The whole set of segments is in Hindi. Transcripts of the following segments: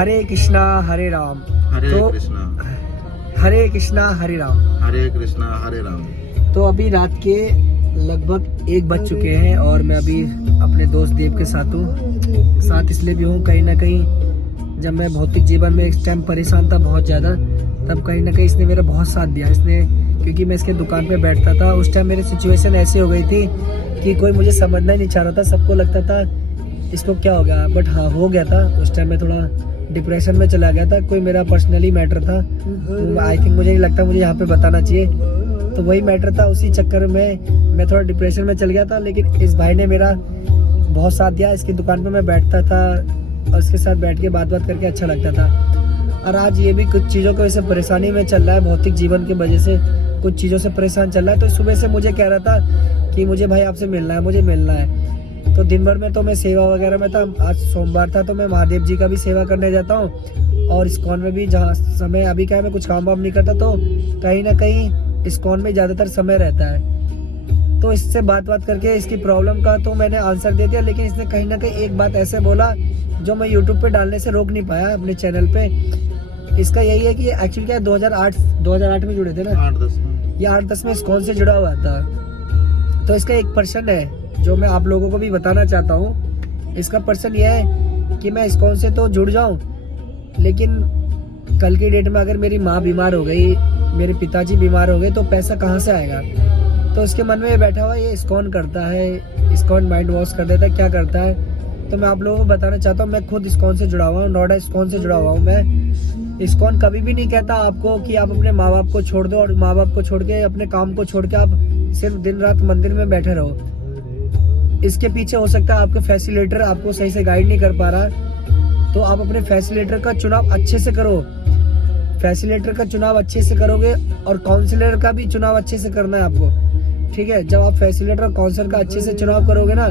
हरे कृष्णा हरे राम। हरे तो कृष्णा हरे कृष्णा हरे राम। हरे कृष्णा हरे राम। तो अभी रात के लगभग 1 बज चुके हैं और मैं अभी अपने दोस्त देव के साथ हूँ। साथ इसलिए भी हूँ, कहीं ना कहीं जब मैं भौतिक जीवन में इस टाइम परेशान था बहुत ज़्यादा, तब कहीं ना कहीं इसने मेरा बहुत साथ दिया। इसने, क्योंकि मैं इसके दुकान पे बैठता था, उस टाइम मेरी सिचुएशन ऐसी हो गई थी कि कोई मुझे समझना ही नहीं चाह रहा था। सबको लगता था इसको क्या हो गया, बट हाँ हो गया था। उस टाइम मैं थोड़ा डिप्रेशन में चला गया था। कोई मेरा पर्सनली मैटर था, आई थिंक मुझे नहीं लगता मुझे यहाँ पे बताना चाहिए। तो वही मैटर था, उसी चक्कर में मैं थोड़ा डिप्रेशन में चल गया था। लेकिन इस भाई ने मेरा बहुत साथ दिया। इसकी दुकान पे मैं बैठता था और इसके साथ बैठ के बात करके अच्छा लगता था। और आज ये भी कुछ चीज़ों की वजह से परेशानी में चल रहा है, भौतिक जीवन की वजह से कुछ चीज़ों से परेशान चल रहा है। तो सुबह से मुझे कह रहा था कि मुझे भाई आपसे मिलना है, मुझे मिलना है। तो दिन भर में तो मैं सेवा वगैरह में था। आज सोमवार था तो मैं महादेव जी का भी सेवा करने जाता हूँ और इस्कॉन में भी, जहाँ समय अभी क्या है मैं कुछ काम वाम नहीं करता, तो कहीं ना कहीं इस्कॉन में ज़्यादातर समय रहता है। तो इससे बात करके इसकी प्रॉब्लम का तो मैंने आंसर दे दिया। लेकिन इसने कहीं ना कहीं एक बात ऐसे बोला जो मैं यूट्यूब पे डालने से रोक नहीं पाया अपने चैनल पे। इसका यही है कि एक्चुअली क्या है, 2008 में जुड़े थे ना, 8-10 में। ये 8-10 में इस्कॉन से जुड़ा हुआ था। तो इसका एक पर्सन है जो मैं आप लोगों को भी बताना चाहता हूँ। इसका पर्सन यह है कि मैं इस्कॉन से तो जुड़ जाऊँ, लेकिन कल की डेट में अगर मेरी माँ बीमार हो गई, मेरे पिताजी बीमार हो गए, तो पैसा कहाँ से आएगा। तो इसके मन में बैठा हुआ ये इस्कॉन करता है, इस्कॉन माइंड वॉश कर देता है, क्या करता है। तो मैं आप लोगों को बताना चाहता हूँ, मैं खुद इस्कॉन से जुड़ा हुआ हूँ, नोएडा इस्कॉन से जुड़ा हुआ हूँ मैं। इस्कॉन कभी भी नहीं कहता आपको कि आप अपने माँ बाप को छोड़ दो और माँ बाप को छोड़ के, अपने काम को छोड़ के आप सिर्फ दिन रात मंदिर में बैठे रहो। इसके पीछे हो सकता है आपके फैसिलिटेटर आपको सही से गाइड नहीं कर पा रहा। तो आप अपने फैसिलिटेटर का चुनाव अच्छे से करो। फैसिलिटेटर का चुनाव अच्छे से करोगे और काउंसलर का भी चुनाव अच्छे से करना है आपको, ठीक है। जब आप फैसिलिटेटर और काउंसलर का अच्छे से चुनाव करोगे ना,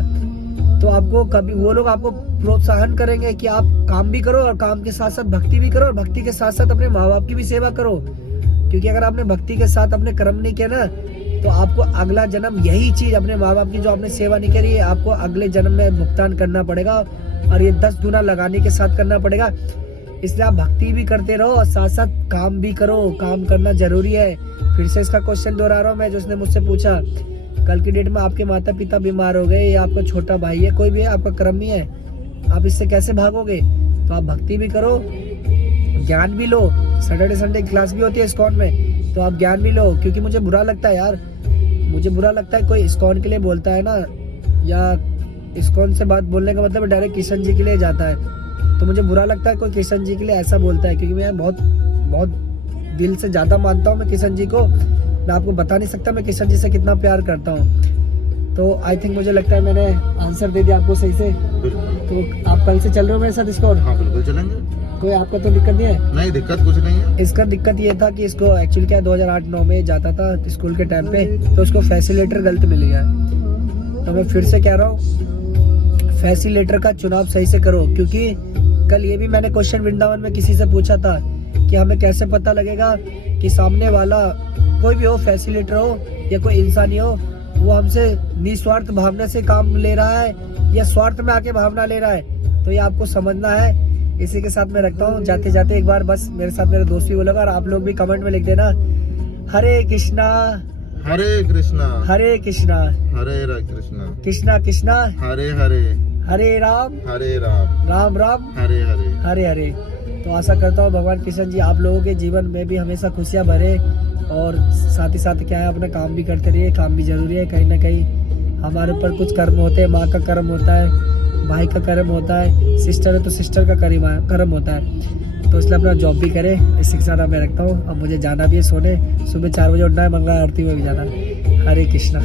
तो आपको कभी वो लोग आपको प्रोत्साहन करेंगे कि आप काम भी करो और काम के साथ साथ भक्ति भी करो और भक्ति के साथ साथ अपने माँ बाप की भी सेवा करो। क्योंकि अगर आपने भक्ति के साथ अपने कर्म नहीं किया ना, तो आपको अगला जन्म यही चीज, अपने माँ बाप की जो आपने सेवा नहीं करी है, आपको अगले जन्म में भुगतान करना पड़ेगा और ये 10 गुना लगाने के साथ करना पड़ेगा। इसलिए आप भक्ति भी करते रहो और साथ साथ काम भी करो। काम करना जरूरी है। फिर से इसका क्वेश्चन दोहरा रहा हूँ मैं, जो उसने मुझसे पूछा। कल की डेट में आपके माता पिता बीमार हो गए या आपका छोटा भाई है, कोई भी है, आपका कर्म ही है, आप इससे कैसे भागोगे। तो आप भक्ति भी करो, ज्ञान भी लो। सैटरडे संडे क्लास भी होती है इस्कॉन में, तो आप ज्ञान भी लो। क्योंकि मुझे बुरा लगता है यार, मुझे बुरा लगता है कोई इस्कॉन के लिए बोलता है ना, या इस्कॉन से बात बोलने का मतलब डायरेक्ट किशन जी के लिए जाता है। तो मुझे बुरा लगता है कोई किशन जी के लिए ऐसा बोलता है, क्योंकि मैं बहुत दिल से ज़्यादा मानता हूँ मैं किशन जी को। मैं आपको बता नहीं सकता मैं किशन जी से कितना प्यार करता हूँ। तो आई थिंक मुझे लगता है मैंने आंसर दे दिया आपको सही से। तो आप कल से चल रहे हो मेरे साथ इस्कॉन? हाँ बिल्कुल चलेंगे। कोई आपका तो दिक्कत नहीं है? नहीं, दिक्कत कुछ नहीं है। इसका दिक्कत ये था कि इसको एक्चुअली क्या 2008-9 में जाता था स्कूल के टाइम पे, तो उसको फैसिलिटेटर गलत मिल गया। तो मैं फिर से कह रहा हूँ, फैसिलिटेटर का चुनाव सही से करो। क्योंकि कल ये भी मैंने क्वेश्चन वृंदावन में किसी से पूछा था कि हमें कैसे पता लगेगा कि सामने वाला कोई भी हो, फैसिलिटेटर हो या कोई इंसान ही हो, वो हमसे निस्वार्थ भावना से काम ले रहा है या स्वार्थ में आके भावना ले रहा है। तो ये आपको समझना है। इसी के साथ मैं रखता हूँ। जाते जाते एक बार बस मेरे साथ मेरा दोस्त भी बोलेगा, और आप लोग भी कमेंट में लिख देना, हरे कृष्णा हरे कृष्णा हरे कृष्णा हरे कृष्णा कृष्णा कृष्णा हरे हरे हरे राम राम राम हरे हरे हरे हरे। तो आशा करता हूँ भगवान कृष्ण जी आप लोगों के जीवन में भी हमेशा खुशियाँ भरे, और साथ ही साथ क्या है, अपना काम भी करते रहिए। काम भी जरूरी है। कहीं ना कहीं हमारे ऊपर कुछ कर्म होते हैं। माँ का कर्म होता है, भाई का कर्म होता है, सिस्टर है तो सिस्टर का कर्म होता है। तो इसलिए अपना जॉब भी करें। इसी के साथ मैं रखता हूँ। अब मुझे जाना भी है सोने। सुबह 4 बजे उठना है, मंगला आरती में भी जाना है। हरे कृष्णा।